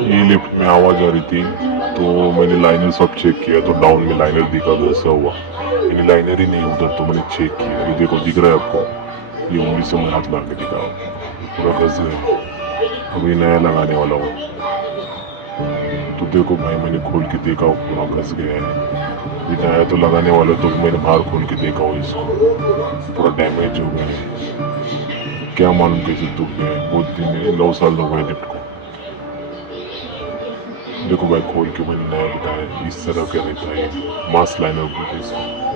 ये लिफ्ट में आवाज़ आ रही थी तो मैंने लाइनर सब चेक किया तो डाउन में लाइनर दिखा वैसा हुआ, यानी लाइनर ही नहीं उधर। तो मैंने चेक किया, ये देखो दिख रहा है आपको, ये उंगली से मैं हाथ लगा के दिखा, पूरा घस गया। अभी नया लगाने वाला हूँ तो देखो भाई, मैंने खोल के देखा वो पूरा घस गया है। ये नया तो लगाने वाला तो मैंने बाहर खोल के देखा हो, इसको पूरा डैमेज हो गया है। क्या मालूम कैसे टूट गया है, बहुत दिन 9 साल हो गए लिफ्ट को। देखो भाई खोल के मैंने नया बताया, इस तरह का रहता है, मास लाइनर बोलते हैं इसको।